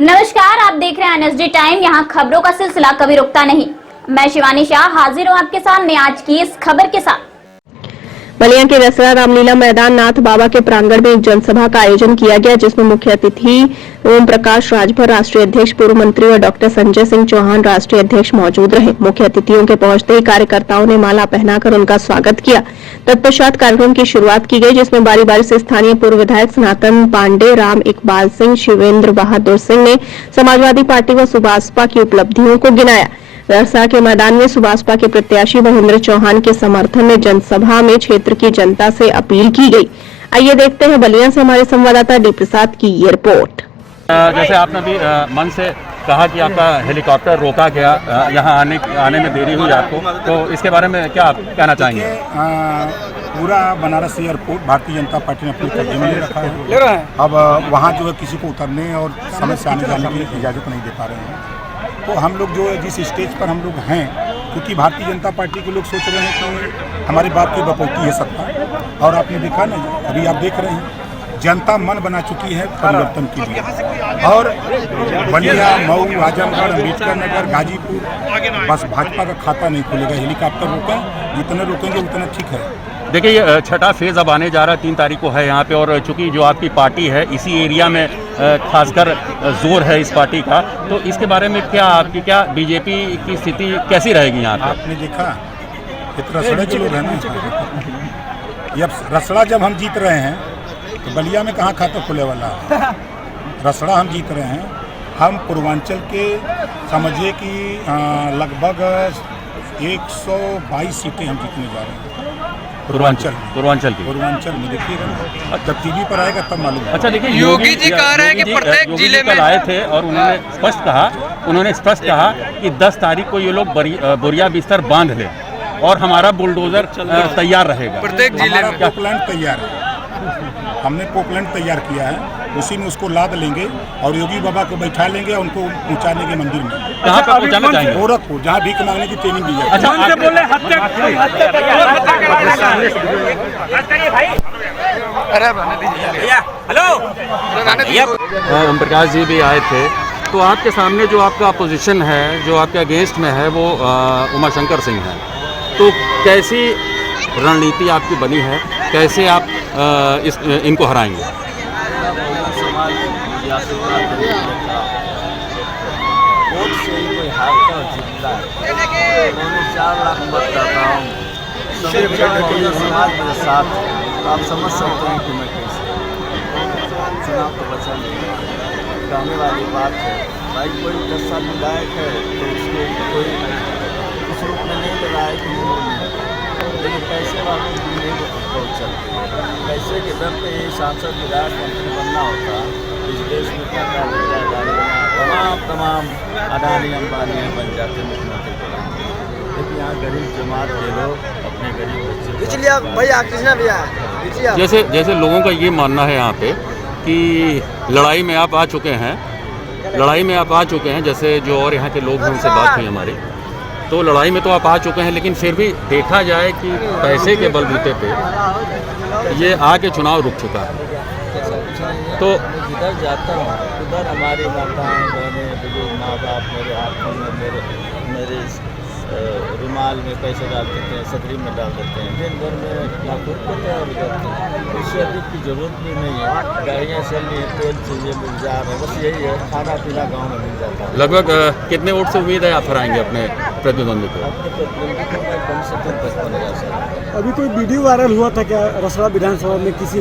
नमस्कार, आप देख रहे हैं एनएसडी टाइम। यहाँ खबरों का सिलसिला कभी रुकता नहीं। मैं शिवानी शाह हाजिर हूँ आपके सामने आज की इस खबर के साथ। बलिया के रसड़ा रामलीला मैदान नाथ बाबा के प्रांगण में एक जनसभा का आयोजन किया गया, जिसमें मुख्य अतिथि ओम प्रकाश राजभर राष्ट्रीय अध्यक्ष, पूर्व मंत्री और डॉक्टर संजय सिंह चौहान राष्ट्रीय अध्यक्ष मौजूद रहे। मुख्य अतिथियों के पहुंचते ही कार्यकर्ताओं ने माला पहनाकर उनका स्वागत किया। तत्पश्चात कार्यक्रम की शुरुआत की गई, जिसमें बारी बारी से स्थानीय पूर्व विधायक सनातन पांडे, राम इकबाल सिंह, शिवेंद्र बहादुर सिंह ने समाजवादी पार्टी व सुभाषपा की उपलब्धियों को गिनाया। रसड़ा के मैदान में सुभाषपा के प्रत्याशी महेंद्र चौहान के समर्थन में जनसभा में क्षेत्र की जनता से अपील की गई। आइए देखते हैं बलिया से हमारे संवाददाता डी प्रसाद की ये रिपोर्ट। जैसे आपने भी मन से कहा कि आपका हेलीकॉप्टर रोका गया, यहाँ आने में देरी हुई आपको, तो इसके बारे में क्या आप कहना चाहेंगे? पूरा बनारस एयरपोर्ट भारतीय जनता पार्टी ने अपने कब्जे में ले रखा है। अब वहाँ जो है किसी को उतरने और समय से आने जाने की इजाज़त नहीं दे पा रहे हैं। तो हम लोग जो जिस स्टेज पर हम लोग हैं, क्योंकि भारतीय जनता पार्टी के लोग सोच रहे हैं कि हमारी बात की बपौती है सत्ता, और आपने देखा ना, अभी आप देख रहे हैं जनता मन बना चुकी है परिवर्तन के लिए। और बलिया, मऊ, आजमगढ़, अम्बेडकर नगर, गाजीपुर, बस भाजपा का खाता नहीं खुलेगा। हेलीकॉप्टर रोकें, जितने रोकेंगे उतना ठीक है। देखिए, ये छठा फेज अब आने जा रहा है, 3 तारीख को है यहाँ पे, और चूंकि जो आपकी पार्टी है इसी एरिया में खासकर जोर है इस पार्टी का, तो इसके बारे में क्या बीजेपी की स्थिति कैसी रहेगी यहाँ पे? आपने देखा इतना रसड़ा के लोग हैं ना, रसड़ा जब हम जीत रहे हैं तो बलिया में कहाँ खाता खुले वाला है? रसड़ा हम जीत रहे हैं। हम पूर्वांचल के समझिए कि लगभग 122 सीटें हम जीतने जा रहे हैं पूर्वांचल में देखिएगा, जब टीवी पर आएगा तब मालूम। अच्छा, देखिए, योगी जी कह रहे हैं कि प्रत्येक जिले में आए थे और उन्होंने स्पष्ट कहा कि 10 तारीख को ये लोग बोरिया बिस्तर बांध ले और हमारा बुलडोजर तैयार रहेगा। प्रत्येक जिले में पोकलैंड तैयार है, हमने पोकलैंड तैयार किया है, उसी में उसको लाद लेंगे और योगी बाबा को बैठा लेंगे और उनको पहुंचाने के मंदिर में। कहाँ पर पहुंचाना चाहेंगे? गोरखपुर, जहाँ भीख मांगने की ट्रेनिंग दी जाए। अच्छा, ओम प्रकाश जी भी आए थे, तो आपके सामने जो आपका अपोजिशन है, जो आपके अगेंस्ट में है, वो उमाशंकर सिंह है। तो कैसी रणनीति आपकी बनी है, कैसे आप इनको हराएंगे? वोट से ही कोई हारता और जीतता है। उन्होंने 4 लाख मतदाता हूँ, समाज मेरे साथ, तो आप समझ सकते हैं कि मैं कैसे चुनाव तो बचा नहीं। कहने वाली बात है भाई, कोई 10 साल विधायक है तो उसको कोई उस रूप में नहीं लगा है कि लेकिन पैसे वालों की नहीं बहुत चलती है। पैसे के दर पे ही सांसद, विधायक, मंत्री बनना होता। इस देश में क्या तमाम अडानी अंबानी बन जाते मुख्यमंत्री बनाते, लेकिन यहाँ गरीब जमात के लोग अपने गरीब बच्चे। जैसे लोगों का ये मानना है यहाँ पे कि लड़ाई में आप आ चुके हैं, जैसे जो और यहाँ के लोग हैं उनसे बात हुई हमारी, तो लड़ाई में तो आप आ चुके हैं, लेकिन फिर भी देखा जाए कि पैसे के बलबूते पे ये आके चुनाव रुक चुका है। तो जिधर जाता हूँ उधर हमारी माताएं, बहनें, बुजुर्ग, माँ बाप मेरे हाथों में, मेरे रुमाल में पैसे डाल देते हैं, सदरी में डाल देते हैं। दिन भर में लाखों रुपये तैयार हो जाते हैं। उससे अधिक की जरूरत भी नहीं है। गाड़ियाँ चल रही हैं, तेल चाहिए, मिल जा रहा है, बस यही है। खाना पीना गाँव में मिल जाता है। लगभग कितने वोट से उम्मीद है आप हराएंगे अपने प्रतिद्वंदी को? अपने प्रतिद्वंदी को मैं कम से कम 55,000। अभी कोई वीडियो वायरल हुआ था क्या रसड़ा विधानसभा में किसी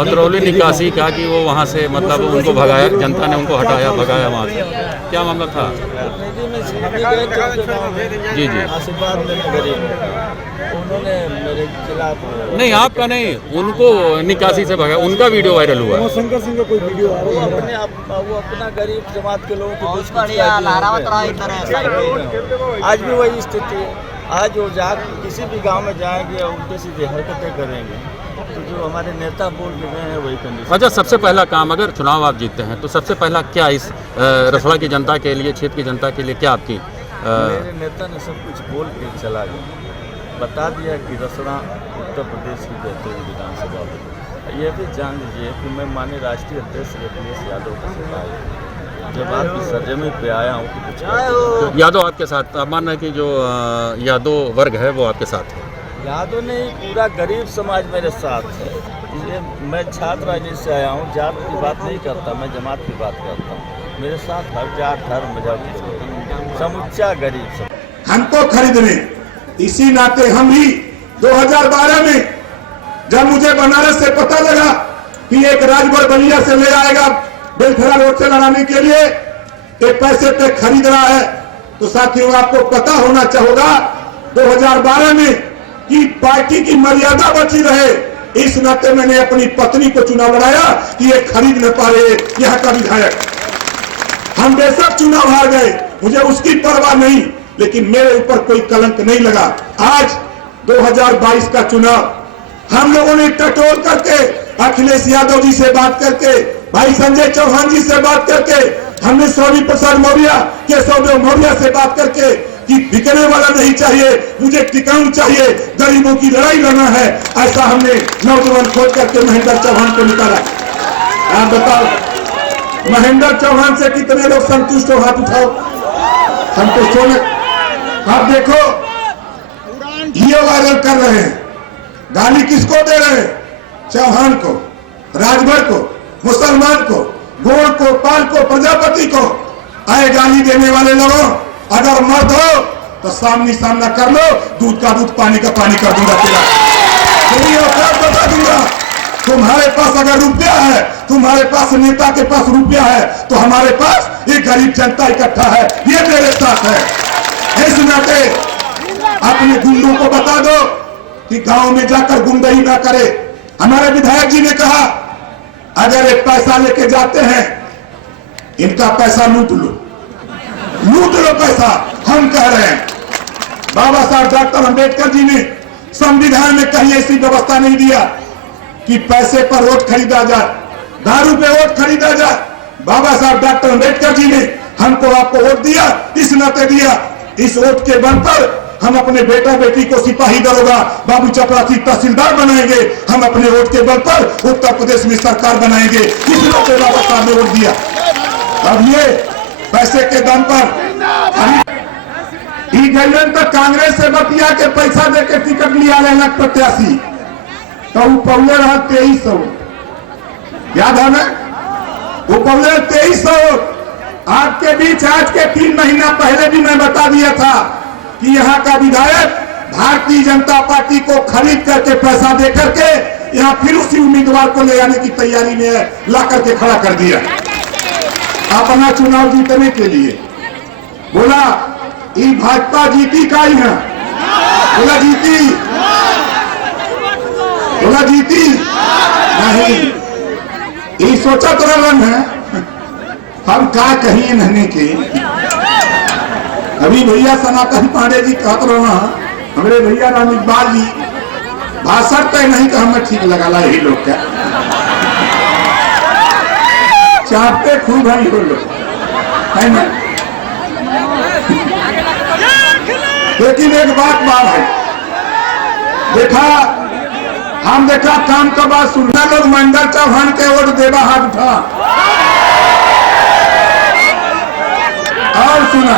अतरौली निकासी का कि वो वहाँ से मतलब उनको भगाया, जनता ने उनको हटाया, भगाया वहाँ से, क्या मामला था? जी आशीर्वाद उन्होंने मेरे खिलाफ नहीं, आपका नहीं, उनको निकासी से भगाया, उनका वीडियो वायरल हुआ। शंकर सिंह का कोई वीडियो वो अपना गरीब जमात के लोगों को आज भी वही स्थिति है। आज वो किसी भी गांव में जाएंगे उल्टे सीधे हरकतें करेंगे, तो जो हमारे नेता बोल के गए हैं वही कंडीशन। अच्छा, सबसे पहला काम, अगर चुनाव आप जीतते हैं तो सबसे पहला क्या इस रसड़ा की जनता के लिए, क्षेत्र की जनता के लिए क्या आपकी? मेरे नेता ने सब कुछ बोल के चला गया, बता दिया कि रसड़ा उत्तर प्रदेश की बेहतरीन विधानसभा है। ये भी जान लीजिए कि मैं माननीय राष्ट्रीय अध्यक्ष अखिलेश यादव का सिपाही हूँ। जब आपकी सरजमी पे आया हूँ तो कुछ यादव आपके साथ, आप मान रहे हैं कि जो यादव वर्ग है वो आपके साथ है? यादव नहीं, पूरा गरीब समाज मेरे साथ है। ये मैं छात्र राजनीति से आया हूँ, जात की बात नहीं करता, मैं जमात की बात करता हूँ। मेरे साथ हर जात धर्म मजहब समुच्चा गरीब समाज। हमको खरीदने, इसी नाते हम ही 2012 में जब मुझे बनारस से पता लगा कि एक राजभर बलिया से ले आएगा बेलखरा रोड से लड़ाने के लिए, एक पैसे पे खरीद रहा है, तो साथियों आपको पता होना चाहिए 2012 में कि पार्टी की मर्यादा बची रहे, इस नाते मैंने अपनी पत्नी को चुनाव लड़ाया कि ये खरीद न पाए यहाँ का विधायक। हम बेशक चुनाव हार गए, मुझे उसकी परवाह नहीं, लेकिन मेरे ऊपर कोई कलंक नहीं लगा। आज 2022 का चुनाव हम लोगों ने टटोल करके, अखिलेश यादव जी से बात करके, भाई संजय चौहान जी से बात करके, हमने स्वामी प्रसाद मौर्य, केशव देव मौर्य से बात करके कि बिकने वाला नहीं चाहिए, मुझे टिकाऊ चाहिए, गरीबों की लड़ाई लड़ना है, ऐसा हमने नौजवान खोज करके महेंद्र चौहान को निकाला। आप बताओ महेंद्र चौहान से कितने लोग संतुष्ट हो? हाथ उठाओ। संतुष्ट हो? आप देखो ये वायरल कर रहे हैं, गाली किसको दे रहे हैं? चौहान को, राजभर को, मुसलमान को, गोड़ को, पाल को, प्रजापति को। आए गाली देने वाले लोगों, अगर मर्द हो तो सामने सामना कर लो, दूध का दूध पानी का पानी कर दूंगा तेरा, तेरी औकात बता दूंगा। तुम्हारे पास अगर रुपया है, तुम्हारे पास नेता के पास रुपया है, तो हमारे पास ये गरीब जनता इकट्ठा है, ये मेरे साथ है। इस नाते अपने गुंडों को बता दो कि गांव में जाकर गुंडई ना करे। हमारे विधायक जी ने कहा अगर एक पैसा लेके जाते हैं, इनका पैसा लूट लो, लूट लो पैसा। हम कह रहे हैं बाबा साहब डॉक्टर अंबेडकर जी ने संविधान में कहीं ऐसी व्यवस्था नहीं दिया कि पैसे पर वोट खरीदा जाए, दारू पे वोट खरीदा जाए। बाबा साहब डॉक्टर अंबेडकर जी ने हमको आपको वोट दिया, इस नाते दिया, इस वोट के बल पर हम अपने बेटा बेटी को सिपाही दरोगा, बाबू चपरासी तहसीलदार बनाएंगे। हम अपने वोट के बल पर उत्तर प्रदेश में सरकार बनाएंगे, इस नाते बाबा साहब ने वोट दिया। अब ये पैसे के दम पर तो कांग्रेस से बतिया के पैसा दे के टिकट लिया लेना प्रत्याशी, तो वो पौले रहा 2300, याद है ना? वो पौले 2300। आपके बीच आज के 3 महीना पहले भी मैं बता दिया था कि यहाँ का विधायक भारतीय जनता पार्टी को खरीद करके पैसा दे करके यहाँ फिर उसी उम्मीदवार को ले आने की तैयारी में है, ला करके खड़ा कर दिया अपना चुनाव जीतने के लिए। बोला ये भाजपा जीती का ही है, बोला जीती, बोला जीती नहीं। ये सोचा तो रन है, हम क्या कहिए नहने के। अभी भैया सनातन पांडे जी कहते रहो, हमारे भैया राम इकबाल जी भाषण तय नहीं तो हमें ठीक लगा ला, यही लोग क्या चाहते खूब है ये लोग, है ना? लेकिन एक बात है, देखा हम देखा काम का बात सुनना, लोग महेंद्र चौहान के वोट देवा हाथ उठा और सुना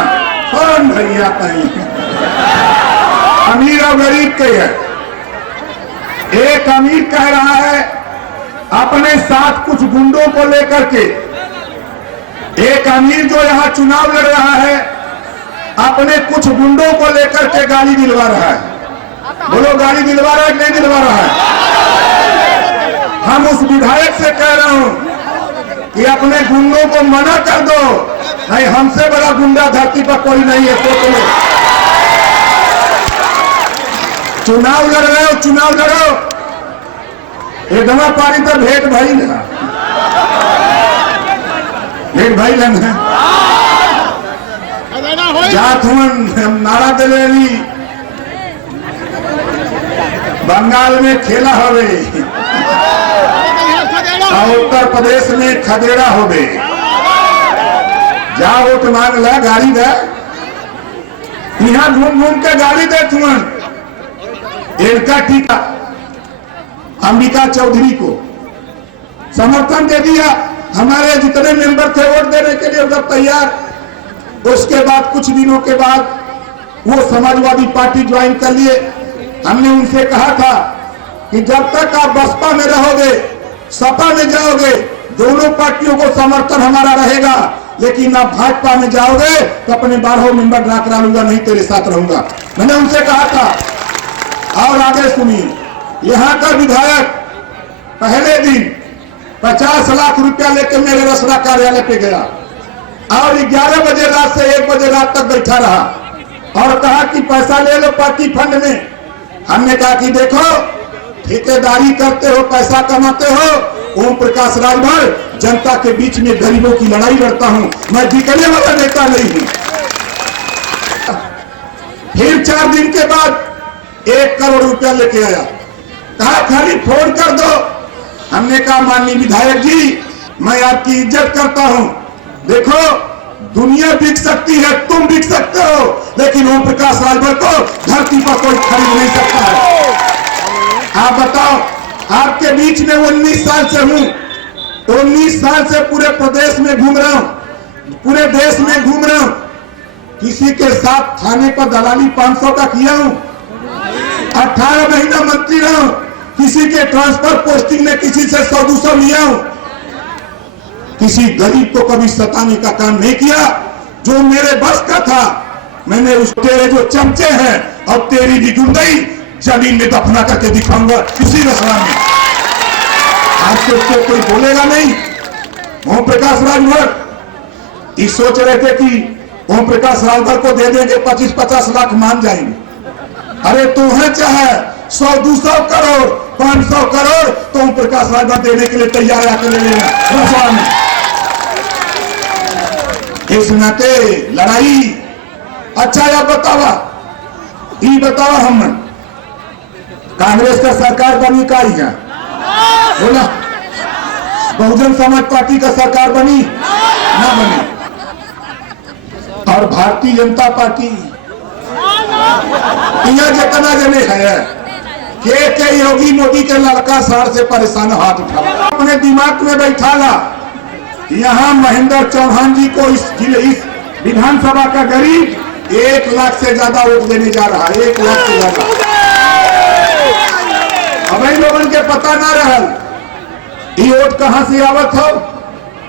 कौन भैया कहीं अमीर और गरीब के है। एक अमीर कह रहा है अपने साथ कुछ गुंडों को लेकर के, एक अमीर जो यहाँ चुनाव लड़ रहा है अपने कुछ गुंडों को लेकर के गाली दिलवा रहा है। बोलो गाली दिलवा रहा है नहीं दिलवा रहा है? हम उस विधायक से कह रहा हूं कि अपने गुंडों को मना कर दो, नहीं हमसे बड़ा गुंडा धरती पर कोई नहीं है। सोच लो, चुनाव लड़ रहे हो, चुनाव लड़ो, एकदम पारी तो भेंट भाई ना, भेंट भाई लेना जात हुन नारा दिलेली बंगाल में खेला होवे, उत्तर प्रदेश में खदेड़ा होवे, जा वोट मांग ला, गाड़ी दे, यहाँ घूम घूम के गाड़ी दे तुमन। इनका टीका अंबिका चौधरी को समर्थन दे दिया। हमारे जितने मेंबर थे वोट देने के लिए उधर तैयार। उसके बाद कुछ दिनों के बाद वो समाजवादी पार्टी ज्वाइन कर लिए। हमने उनसे कहा था कि जब तक आप बसपा में रहोगे, सपा में जाओगे, दोनों पार्टियों को समर्थन हमारा रहेगा, लेकिन आप भाजपा में जाओगे तो अपने 12 मेंबर ड्रा करा लूंगा, नहीं तेरे साथ रहूंगा। मैंने उनसे कहा था। और आगे सुनिए, यहाँ का विधायक पहले दिन 50 लाख रुपया लेकर मेरे रसड़ा कार्यालय पे गया और 11 बजे रात से 1 बजे रात तक बैठा रहा और कहा कि पैसा ले लो पार्टी फंड में। हमने कहा कि देखो, ठेकेदारी करते हो, पैसा कमाते हो। ओम प्रकाश राजभर जनता के बीच में गरीबों की लड़ाई लड़ता हूं, मैं बिकने वाला नेता नहीं हूं। फिर 4 दिन के बाद 1 करोड़ रुपया लेके आया, कहा खाली फोन कर दो। हमने कहा माननीय विधायक जी, मैं आपकी इज्जत करता हूं, देखो दुनिया बिक सकती है, तुम बिक सकते हो, लेकिन ओम प्रकाश राजभर को धरती पर कोई खरीद नहीं सकता है। आप बताओ, आपके बीच में 19 साल से हूं, 19 साल से पूरे प्रदेश में घूम रहा हूं, पूरे देश में घूम रहा हूं। किसी के साथ थाने पर दलाली 500 का किया हूं, 18 महीना मंत्री रहा हूं, किसी के ट्रांसफर पोस्टिंग में किसी से 100-200 लिया हूं। किसी गरीब को कभी सताने का काम नहीं किया। जो मेरे बस का था मैंने उस तेरे जो चमचे हैं और तेरी भी गुंडई जमीन में दफना करके दिखाऊंगा किसी रसड़ा में। आज से उसको कोई बोलेगा नहीं। ओम प्रकाश राजभर ये सोच रहे थे कि ओम प्रकाश राजभर को दे देंगे 25-50 लाख मान जाएंगे। अरे तू है चाहे 100-200 करोड़ 500 करोड़ तो ओम प्रकाश राजभर देने के लिए तैयार आकर ले लेना रसड़ा में। इस नाते लड़ाई। अच्छा या बतावा, ये बतावा, हम कांग्रेस का सरकार बनी का ही है बोला, बहुजन समाज पार्टी का सरकार बनी ना बनी, और भारतीय जनता पार्टी यहाँ जितना जने है के योगी मोदी के लड़का शहर से परेशान हाथ उठा, अपने दिमाग में बैठा ला। यहाँ महेंद्र चौहान जी को इस विधानसभा का गरीब 1 लाख से ज्यादा वोट देने जा रहा है, 1 लाख से ज्यादा। अब इन लोगों के पता ना रहल ये वोट कहां से आवत हो,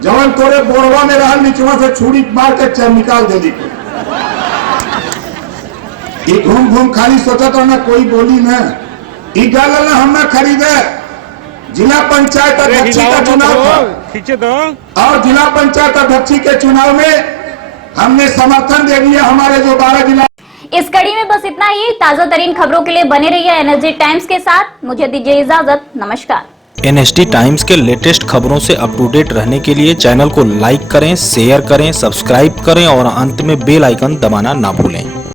जवन तोरे बोरवा में रहल निचवा से छुरी मार के चर निकाल दे दी। ये घूम घूम खाली सोचत रहना, कोई बोली ना। ये गल ना हम खरीदे। जिला पंचायत अध्यक्ष का चुनाव था और जिला पंचायत अध्यक्ष के चुनाव में हमने समर्थन दे दिया हमारे जो 12 जिला। इस कड़ी में बस इतना ही। ताजा तरीन खबरों के लिए बने रहिए एनएसडी टाइम्स के साथ। मुझे दीजिए इजाजत, नमस्कार। एनएसडी टाइम्स के लेटेस्ट खबरों से अप टू डेट रहने के लिए चैनल को लाइक करें, शेयर करें, सब्सक्राइब करें और अंत में बेल आइकन दबाना ना भूलें।